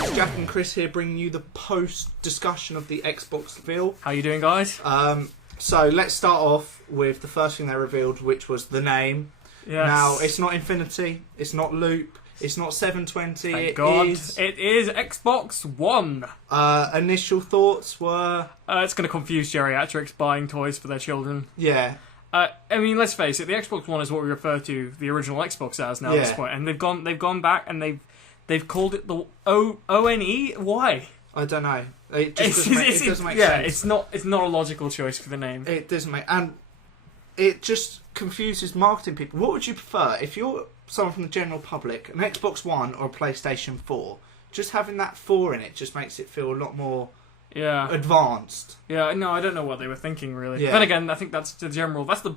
it's Jack and Chris here bringing you the post-discussion of the Xbox reveal. How you doing, guys? So let's start off with the first thing they revealed, which was the name. Yes. Now, it's not Infinity, it's not Loop, it's not 720, Thank God. It is Xbox One. Initial thoughts were... It's going to confuse geriatrics buying toys for their children. Yeah. I mean, let's face it, the Xbox One is what we refer to the original Xbox as now at this point, and they've gone back and they've called it the ONE. Why? I don't know. It just doesn't make sense. It's not a logical choice for the name. It doesn't make, and it just confuses marketing people. What would you prefer if you're someone from the general public, an Xbox One or a PlayStation 4? Just having that 4 in it just makes it feel a lot more advanced. Yeah, no, I don't know what they were thinking really. Yeah. Then again, I think that's the general. That's our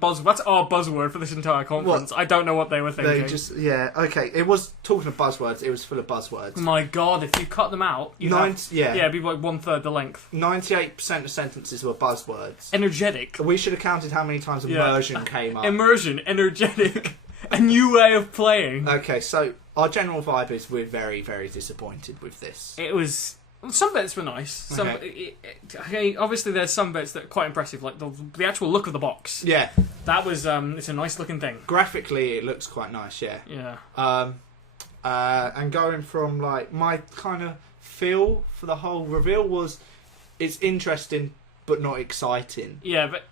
buzzword for this entire conference. I don't know what they were thinking. They just okay. It was talking of buzzwords. It was full of buzzwords. My God, if you cut them out, it'd be like 1/3 the length. 98% of sentences were buzzwords. Energetic. We should have counted how many times immersion came up. Immersion, energetic, a new way of playing. Okay, so our general vibe is we're very, very disappointed with this. It was. Some bits were nice. Obviously, there's some bits that are quite impressive, like the actual look of the box. Yeah, that was it's a nice looking thing. Graphically, it looks quite nice. Yeah. Yeah. And going from like my kind of feel for the whole reveal was, it's interesting but not exciting. Yeah, but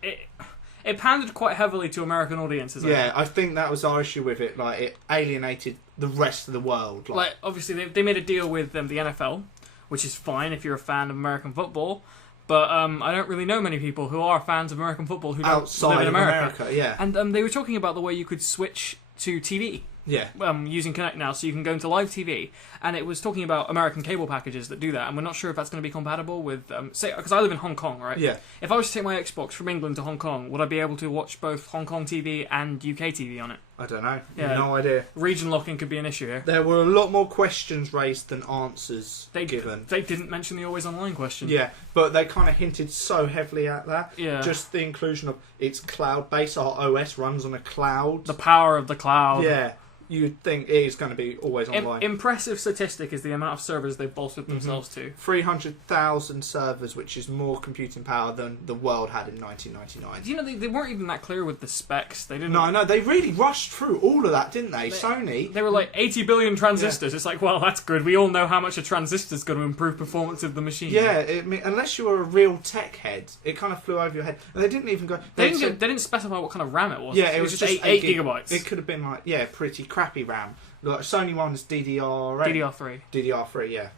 it pandered quite heavily to American audiences. I think that was our issue with it. Like, it alienated the rest of the world. Like obviously, they made a deal with the NFL. Which is fine if you're a fan of American football, but I don't really know many people who are fans of American football who don't live in America. Yeah. And they were talking about the way you could switch to TV. Yeah. Using Connect now, so you can go into live TV, and it was talking about American cable packages that do that, and we're not sure if that's going to be compatible with, say, because I live in Hong Kong, right? Yeah. If I was to take my Xbox from England to Hong Kong, would I be able to watch both Hong Kong TV and UK TV on it? I don't know. Yeah. No idea. Region locking could be an issue here. There were a lot more questions raised than answers given. They didn't mention the always online question. Yeah, but they kind of hinted so heavily at that. Yeah. Just the inclusion of it's cloud-based, our OS runs on a cloud. The power of the cloud. Yeah. You'd think it is going to be always online. Impressive statistic is the amount of servers they've bolstered themselves to. 300,000 servers, which is more computing power than the world had in 1999. You know, they weren't even that clear with the specs. They didn't. No, they really rushed through all of that, didn't they? Sony. They were like 80 billion transistors. Yeah. It's like, well, that's good. We all know how much a transistor is going to improve performance of the machine. Yeah, unless you were a real tech head, it kind of flew over your head. And they didn't even go... They didn't specify what kind of RAM it was. Yeah, it was just 8 gigabytes. It could have been like, pretty crappy RAM. Like Sony one's DDR3. DDR3, yeah.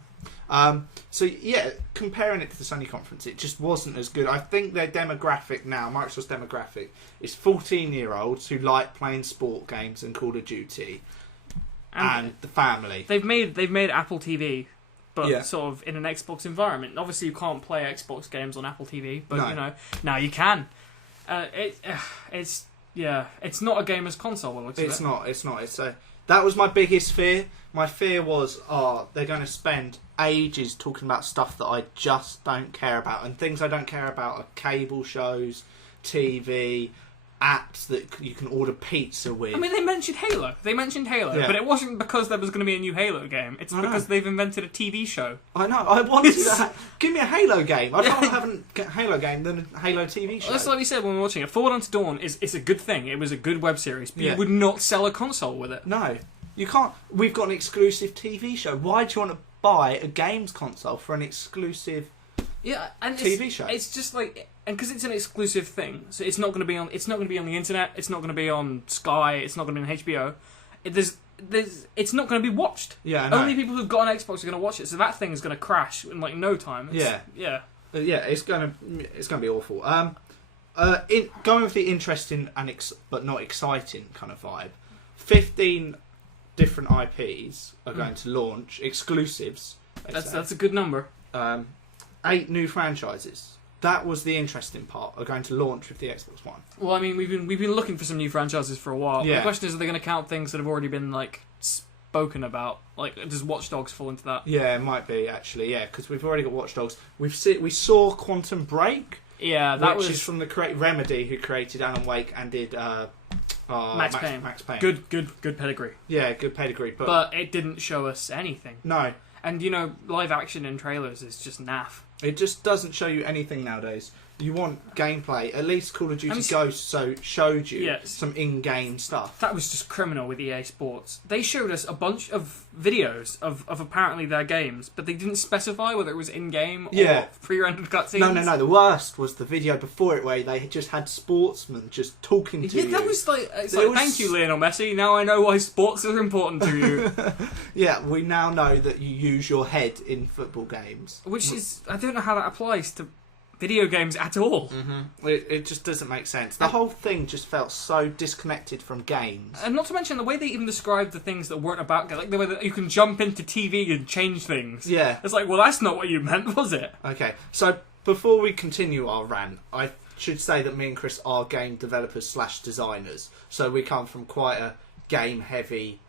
So yeah, comparing it to the Sony conference, it just wasn't as good. I think their demographic now, Microsoft's demographic, is 14-year-olds who like playing sport games and Call of Duty, and the family. They've made Apple TV, but sort of in an Xbox environment. Obviously, you can't play Xbox games on Apple TV, but you know now you can. It's not a gamer's console. It's not. That was my biggest fear. My fear was, they're going to spend ages talking about stuff that I just don't care about. And things I don't care about are cable shows, TV, apps that you can order pizza with. I mean, they mentioned Halo. But it wasn't because there was going to be a new Halo game. It's because they've invented a TV show. I know. I wanted that. Give me a Halo game. I'd rather have a Halo game than a Halo TV show. That's like we said when we were watching it. Forward Unto Dawn is a good thing. It was a good web series. But you would not sell a console with it. No. You can't. We've got an exclusive TV show. Why do you want to buy a games console for an exclusive TV show? It's just like... And because it's an exclusive thing, so it's not going to be on. It's not going to be on the internet. It's not going to be on Sky. It's not going to be on HBO. It's not going to be watched. Yeah, I know. Only people who've got an Xbox are going to watch it. So that thing is going to crash in like no time. It's going to be awful. Going with the interesting but not exciting kind of vibe. 15 different IPs are going to launch exclusives. That's a good number. 8 new franchises. That was the interesting part. Are going to launch with the Xbox One. Well, I mean, we've been looking for some new franchises for a while. Yeah. The question is, are they going to count things that have already been like spoken about? Like, does Watch Dogs fall into that? Yeah, it might be actually. Yeah, because we've already got Watch Dogs. We saw Quantum Break. Yeah, which is from the Remedy, who created Alan Wake and did Max Payne. Max Payne. Good pedigree. Yeah, good pedigree. But it didn't show us anything. No. And, you know, live action in trailers is just naff. It just doesn't show you anything nowadays. You want gameplay. At least Call of Duty Ghosts showed you some in-game stuff. That was just criminal with EA Sports. They showed us a bunch of videos of apparently their games, but they didn't specify whether it was in-game or pre-rendered cutscenes. No. The worst was the video before it where they just had sportsmen just talking to you. Yeah, that was like, thank you, Lionel Messi. Now I know why sports are important to you. Yeah, we now know that you use your head in football games. Which is, I don't know how that applies to video games at all. Mm-hmm. It just doesn't make sense. The whole thing just felt so disconnected from games. And not to mention the way they even described the things that weren't about, like the way that you can jump into TV and change things. Yeah. It's like, well, that's not what you meant, was it? Okay, so before we continue our rant, I should say that me and Chris are game developers / designers, so we come from quite a game-heavy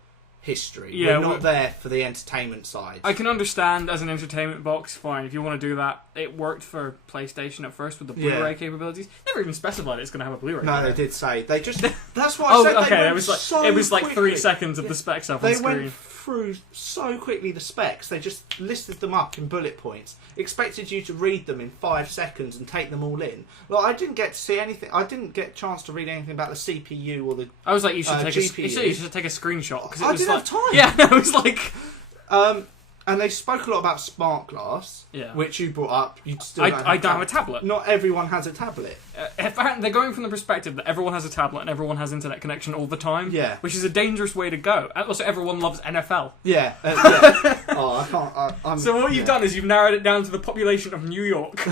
history. Yeah, we're not there for the entertainment side. I can understand as an entertainment box, fine, if you want to do that. It worked for PlayStation at first with the Blu-ray capabilities. Never even specified it's going to have a Blu-ray. No, they did say. They just... That's why I said okay, it was like 3 seconds of the specs up on screen. They went through so quickly the specs, they just listed them up in bullet points, expected you to read them in 5 seconds and take them all in. Well, I didn't get to see anything. I didn't get a chance to read anything about the CPU or the I was like, you should take GPU. You should take a screenshot. Cause I didn't have time. Yeah, it was like... and they spoke a lot about smart glass, which you brought up. You still I don't have a tablet. Not everyone has a tablet. They're going from the perspective that everyone has a tablet and everyone has internet connection all the time. Yeah. Which is a dangerous way to go. Also, everyone loves NFL. Yeah. Oh, I can't. So what you've done is you've narrowed it down to the population of New York.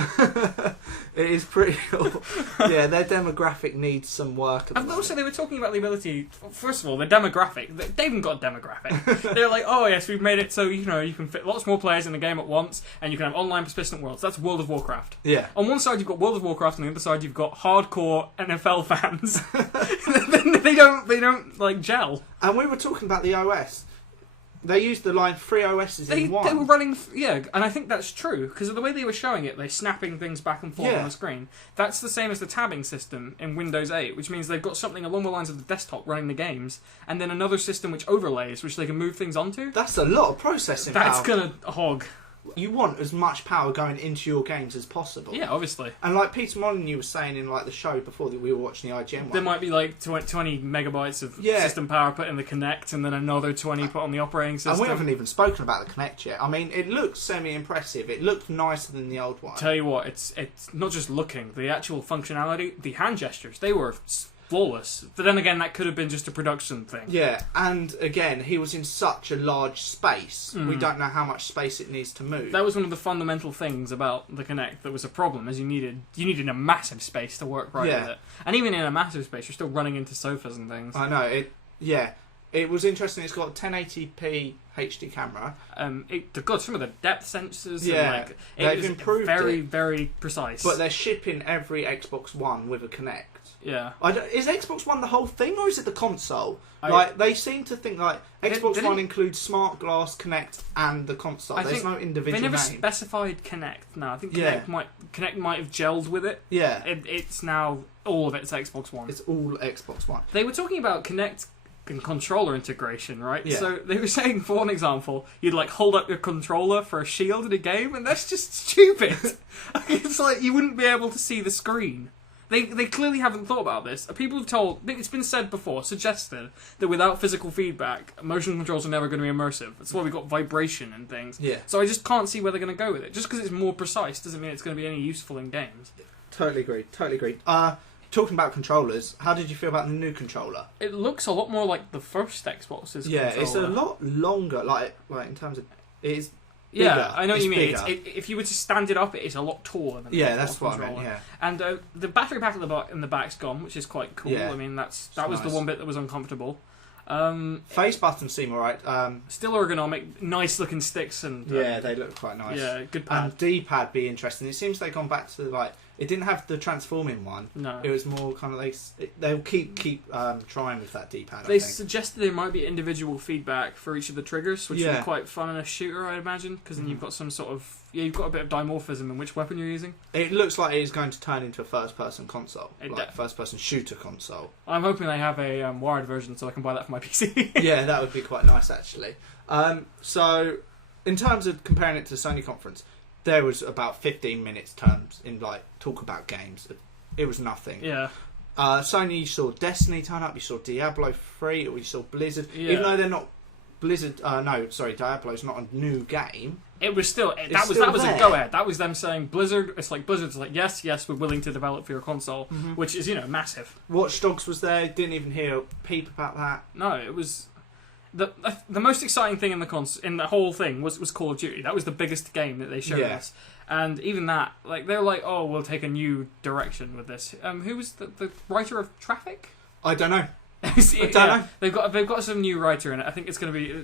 It is pretty cool. Yeah, their demographic needs some work. And also, they were talking about the ability. First of all, the demographic. They haven't got a demographic. They're like, oh yes, we've made it so you can fit lots more players in the game at once, and you can have online persistent worlds. That's World of Warcraft. Yeah. On one side, you've got World of Warcraft, and on the other side, you've got hardcore NFL fans. they don't like gel. And we were talking about the OS. They used the line 3 OSs in one. They were running, and I think that's true, because of the way they were showing it, they're snapping things back and forth on the screen. That's the same as the tabbing system in Windows 8, which means they've got something along the lines of the desktop running the games, and then another system which overlays, which they can move things onto. That's a lot of processing power. That's going to hog. You want as much power going into your games as possible. Yeah, obviously. And like Peter Molyneux was saying in like the show before that we were watching the IGN one, there might be like 20 megabytes of system power put in the Connect, and then another 20 put on the operating system. And we haven't even spoken about the Connect yet. I mean, it looks semi-impressive. It looked nicer than the old one. Tell you what, it's not just looking. The actual functionality, the hand gestures, they were flawless. But then again, that could have been just a production thing. Yeah, and again, he was in such a large space. We don't know how much space it needs to move. That was one of the fundamental things about the Kinect that was a problem, is you needed a massive space to work with it. And even in a massive space, you're still running into sofas and things. I know. It was interesting. It's got 1080p HD camera. They've got some of the depth sensors. Yeah, and they've improved very, it. very precise. But they're shipping every Xbox One with a Kinect. Yeah. Is Xbox One the whole thing, or is it the console? They seem to think like Xbox One includes Smart Glass, Kinect, and the console. There's no individual They never name. specified Kinect. No, I think Kinect might have gelled with it. Yeah. It's now all of it's Xbox One. It's all Xbox One. They were talking about Kinect and controller integration, right? Yeah. So they were saying, for an example, you'd like hold up your controller for a shield in a game, and that's just stupid. It's like you wouldn't be able to see the screen. They clearly haven't thought about this. People have told, it's been said before, suggested, that without physical feedback, motion controls are never going to be immersive. That's why we've got vibration and things. Yeah. So I just can't see where they're going to go with it. Just because it's more precise doesn't mean it's going to be any useful in games. Totally agree. Talking about controllers, how did you feel about the new controller? It looks a lot more like the first Xbox's controller. It's a lot longer, like in terms of... It is bigger. Yeah, I know what you mean. If you were to stand it up, it is a lot taller than the Xbox that's what controller. I meant, And the battery pack in the back's gone, which is quite cool. Yeah. I mean, that was the one bit that was uncomfortable. Face buttons seem alright. Still ergonomic, nice looking sticks, and they look quite nice. Yeah, good pad. And D-pad be interesting. It seems they've gone back to like it didn't have the transforming one. No, it was more kind of they'll keep trying with that D-pad. They suggested there might be individual feedback for each of the triggers, which would be quite fun in a shooter, I'd imagine, because then you've got some sort of you've got a bit of dimorphism in which weapon you're using. It looks like it is going to turn into a first-person console, first-person shooter console. I'm hoping they have a wired version so I can buy that for my PC. Yeah, that would be quite nice actually. So in terms of comparing it to the Sony conference, there was about 15 minutes terms in like talk about games. It was nothing. Yeah. Sony, you saw Destiny turn up, you saw Diablo 3, or you saw Blizzard. Yeah. Even though they're not Blizzard, Diablo's not a new game. It was still that was a go ahead. That was them saying Blizzard. It's like Blizzard's like yes, we're willing to develop for your console, which is massive. Watch Dogs was there. Didn't even hear a peep about that. No, it was the most exciting thing in the whole thing was Call of Duty. That was the biggest game that they showed us, and even that, like they were like, oh, we'll take a new direction with this. Who was the writer of Traffic? I don't know. I don't know. They've got some new writer in it. I think it's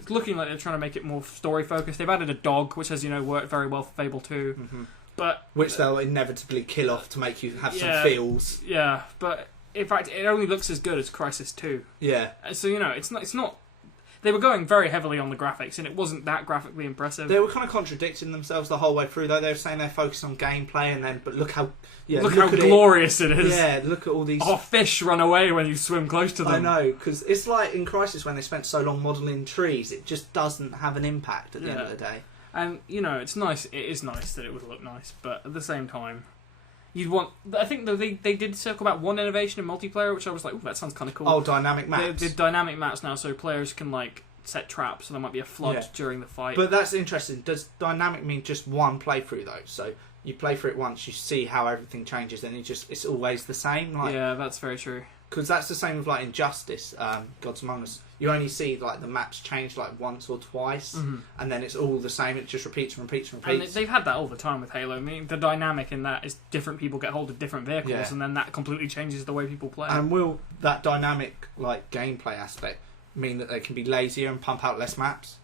looking like they're trying to make it more story focused. They've added a dog, which has worked very well for Fable 2, but which they'll inevitably kill off to make you have some feels. Yeah, but in fact, it only looks as good as Crysis 2. Yeah. So it's not. They were going very heavily on the graphics, and it wasn't that graphically impressive. They were kind of contradicting themselves the whole way through, though. They were saying they're focused on gameplay, and then, but look how glorious it is. Yeah, look at all these. Oh, fish run away when you swim close to them. I know, because it's like in Crysis when they spent so long modelling trees, it just doesn't have an impact at the end of the day. And it's nice. It is nice that it would look nice, but at the same time, you'd want. I think they did talk about one innovation in multiplayer, which I was like, oh, that sounds kind of cool. Oh, dynamic maps. The dynamic maps now, so players can like set traps, so there might be a flood during the fight. But that's interesting. Does dynamic mean just one playthrough though? So you play through it once, you see how everything changes, then it's always the same. Like, yeah, that's very true. Because that's the same with like Injustice, Gods Among Us. You only see like the maps change like once or twice, and then it's all the same. It just repeats and repeats and repeats. And they've had that all the time with Halo. I mean, the dynamic in that is different people get hold of different vehicles, and then that completely changes the way people play. And will that dynamic like gameplay aspect mean that they can be lazier and pump out less maps?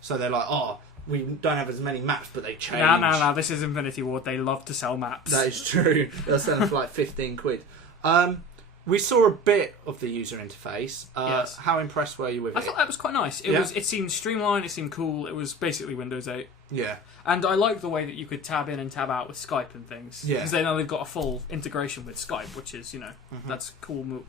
So they're like, oh, we don't have as many maps, but they change. No, this is Infinity Ward. They love to sell maps. That is true. They'll sell them for like 15 quid. We saw a bit of the user interface. Yes. How impressed were you with it? I thought that was quite nice. It seemed streamlined, it seemed cool. It was basically Windows 8. Yeah. And I like the way that you could tab in and tab out with Skype and things. Yeah. Because they know they've got a full integration with Skype, which is, that's cool.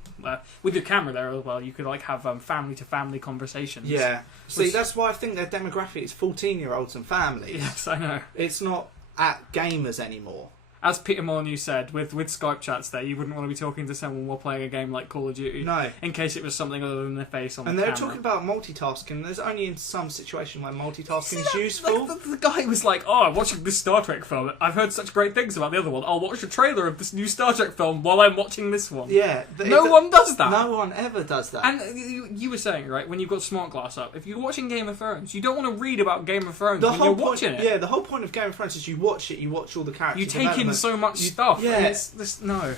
With your camera there as well, you could like have family-to-family conversations. Yeah. See, that's why I think their demographic is 14-year-olds and families. Yes, I know. It's not at gamers anymore. As Peter Molyneux said, with Skype chats there, you wouldn't want to be talking to someone while playing a game like Call of Duty. No. In case it was something other than their face on the camera. And they were talking about multitasking. There's only in some situation where multitasking is useful. Like, the guy was like, oh, I'm watching this Star Trek film. I've heard such great things about the other one. I'll watch a trailer of this new Star Trek film while I'm watching this one. Yeah. No one does that. No one ever does that. And you were saying, right, when you've got Smart Glass up, if you're watching Game of Thrones, you don't want to read about Game of Thrones when you're watching it. Yeah, the whole point of Game of Thrones is you watch it, you watch all the characters. You take in so much stuff. Yeah. It's this, no.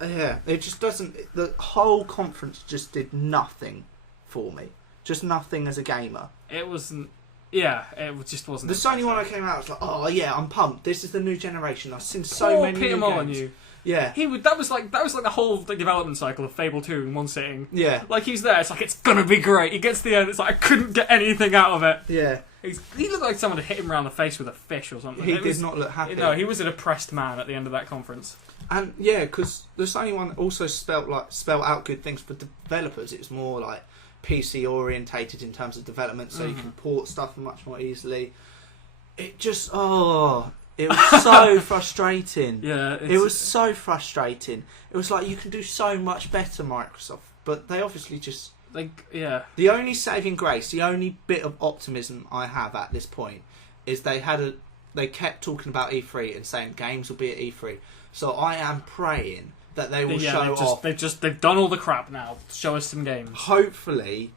Yeah, it just doesn't. The whole conference just did nothing for me. Just nothing as a gamer. It wasn't. Yeah, it just wasn't. The Sony one I came out, I was like, oh yeah, I'm pumped. This is the new generation. I've seen so many Peter new Molyneux. games. Yeah, that was like the whole development cycle of Fable 2 in one sitting. Yeah, like he's there. It's like it's gonna be great. He gets to the end. It's like I couldn't get anything out of it. Yeah, he looked like someone had hit him around the face with a fish or something. He did not look happy. No, he was a depressed man at the end of that conference. And yeah, because the Sony one also spelt out good things for developers. It was more like PC orientated in terms of development, so you can port stuff much more easily. It just it was so frustrating. Yeah, it was so frustrating. It was like you can do so much better, Microsoft, but they obviously just The only saving grace, the only bit of optimism I have at this point is they kept talking about E3 and saying games will be at E3. So I am praying that they will show off. They've done all the crap now. Show us some games. Hopefully,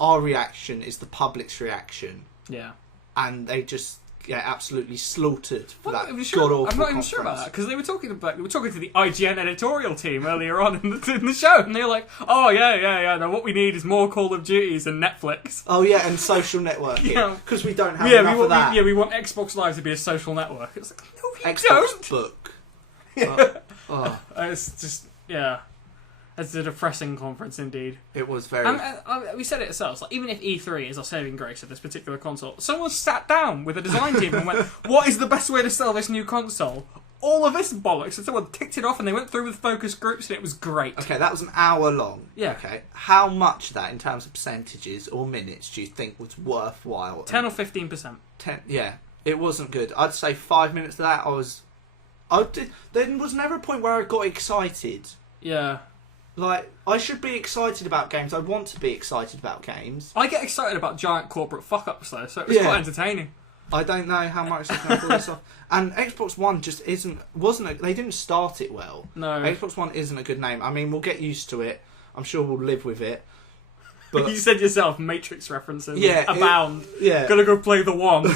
our reaction is the public's reaction. Yeah. And they just get absolutely slaughtered for that god-awful conference. I'm not even sure about that because they were talking to the IGN editorial team earlier on in the show, and they were like, "Oh yeah. No, what we need is more Call of Duties and Netflix." Oh yeah, and social networking because we don't have enough of that. We want Xbox Live to be a social network. It's like, no, we Xbox don't. Book. It's just it's a depressing conference indeed. It was very. We said it ourselves. Like, even if E3 is our saving grace of this particular console, someone sat down with a design team and went, "What is the best way to sell this new console?" all of this bollocks, and someone ticked it off, and they went through with focus groups, and it was great. Okay, that was an hour long. Yeah. Okay, how much of that, in terms of percentages or minutes, do you think was worthwhile? 10 or 15%. 10. Yeah, it wasn't good. I'd say 5 minutes of that. There was never a point where I got excited. Yeah. Like, I should be excited about games. I want to be excited about games. I get excited about giant corporate fuck-ups, though, so it was quite entertaining. I don't know how much they can pull this off. And Xbox One just they didn't start it well. No. Xbox One isn't a good name. I mean, we'll get used to it. I'm sure we'll live with it. But you said yourself, Matrix references abound. Yeah. Gonna go play the One.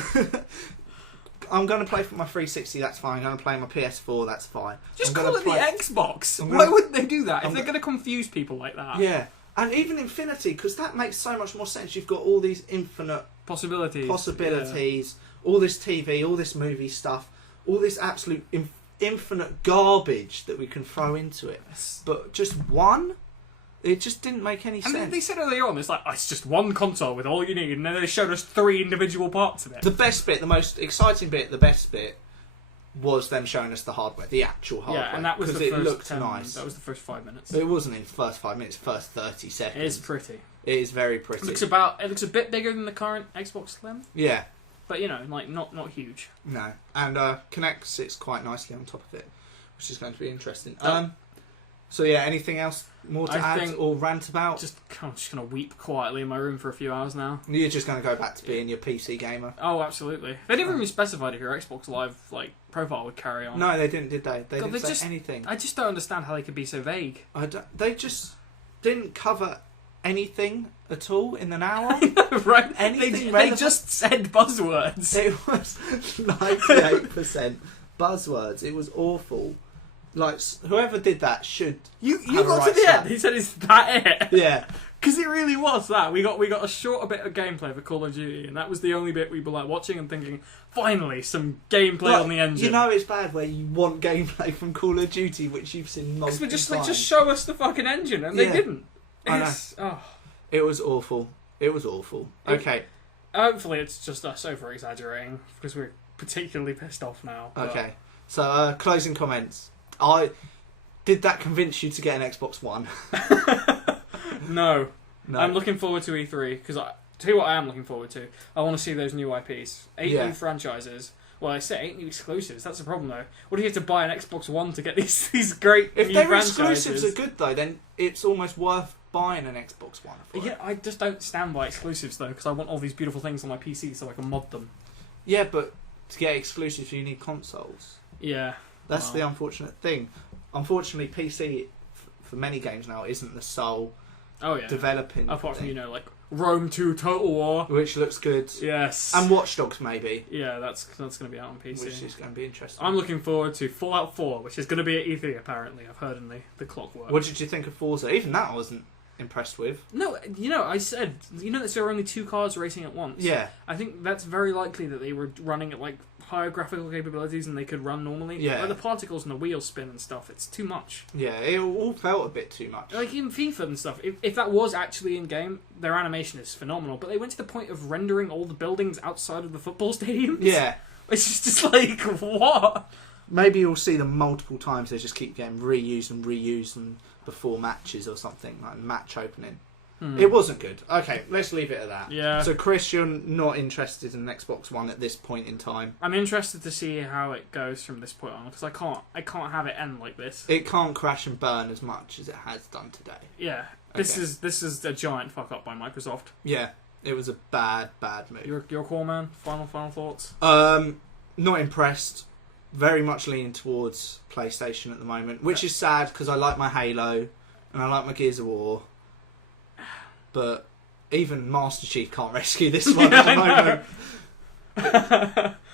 I'm going to play for my 360, that's fine. I'm going to play my PS4, that's fine. Just call it the Xbox. Why wouldn't they do that if they're going to confuse people like that? Yeah. And even Infinity, because that makes so much more sense. You've got all these infinite possibilities, all this TV, all this movie stuff, all this absolute infinite garbage that we can throw into it. But just one? It just didn't make any sense. And they said earlier on, it's just one console with all you need, and then they showed us 3 individual parts of it. The best bit, the most exciting bit, the best bit was them showing us the hardware, the actual hardware. Yeah, and that was the it first looked nice. That was the first 5 minutes. It wasn't in the first 5 minutes, first 30 seconds. It is pretty. It is very pretty. It looks a bit bigger than the current Xbox Slim. Yeah. But, not huge. No. And Kinect sits quite nicely on top of it, which is going to be interesting. So yeah, anything else more to add or rant about? I'm just going to weep quietly in my room for a few hours now. You're just going to go back to being your PC gamer? Oh, absolutely. They didn't even specify if your Xbox Live profile would carry on. No, they didn't, did they? They didn't say anything. I just don't understand how they could be so vague. They just didn't cover anything at all in an hour. Right? Anything they just said buzzwords. It was 98% buzzwords. It was awful. Like, whoever did that should. You got to the end. He said, "Is that it?" Yeah, because it really was that. We got a short bit of gameplay for Call of Duty, and that was the only bit we were watching and thinking, finally, some gameplay on the engine. You know, it's bad where you want gameplay from Call of Duty, which you've seen multiple times. Because just show us the fucking engine, and they didn't. It was awful. It was awful. Okay. Hopefully, it's just us over exaggerating because we're particularly pissed off now. Okay. So, closing comments. Did that convince you to get an Xbox One? No. I'm looking forward to E3 because tell you what I am looking forward to. I want to see those new IPs, 8 new franchises. Well, I say 8 new exclusives. That's the problem though. What do you have to buy an Xbox One to get these great new franchises? If their exclusives are good though, then it's almost worth buying an Xbox One. Yeah, I just don't stand by exclusives though because I want all these beautiful things on my PC so I can mod them. Yeah, but to get exclusives, you need consoles. Yeah. That's the unfortunate thing. Unfortunately, PC for many games now isn't the sole developing apart thing. from Rome 2 Total War, which looks good. Yes. And Watch Dogs maybe. Yeah, that's going to be out on PC. Which is going to be interesting. I'm looking forward to Fallout 4, which is going to be at E3 apparently. I've heard in the clockwork. What did you think of Forza? Even that I wasn't impressed with. No, I said that there were only 2 cars racing at once. Yeah. I think that's very likely that they were running at higher graphical capabilities and they could run normally. Yeah. The particles and the wheel spin and stuff, it's too much. Yeah, it all felt a bit too much. Like in FIFA and stuff, if that was actually in game, their animation is phenomenal. But they went to the point of rendering all the buildings outside of the football stadiums. Yeah. It's just what? Maybe you'll see them multiple times. They just keep getting reused and before matches or something, like match opening. It wasn't good. Okay, let's leave it at that. Yeah. So, Chris, you're not interested in an Xbox One at this point in time. I'm interested to see how it goes from this point on because I can't have it end like this. It can't crash and burn as much as it has done today. Yeah. This is a giant fuck up by Microsoft. Yeah. It was a bad move. Your call, man. Final thoughts. Not impressed. Very much leaning towards PlayStation at the moment, which is sad because I like my Halo and I like my Gears of War. But even Master Chief can't rescue this one at the moment.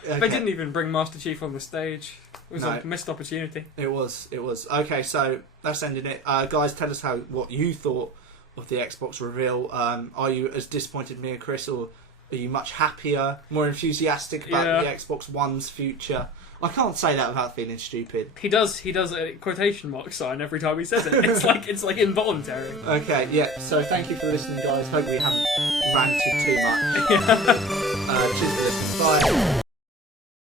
They didn't even bring Master Chief on the stage. It was a missed opportunity. It was. Okay, so that's ending it. Guys, tell us what you thought of the Xbox reveal. Are you as disappointed as me and Chris, or are you much happier, more enthusiastic about the Xbox One's future? I can't say that without feeling stupid. He does a quotation mark sign every time he says it. It's like involuntary. Okay, yeah. So thank you for listening, guys. Hope we haven't ranted too much. Cheers for listening. Bye.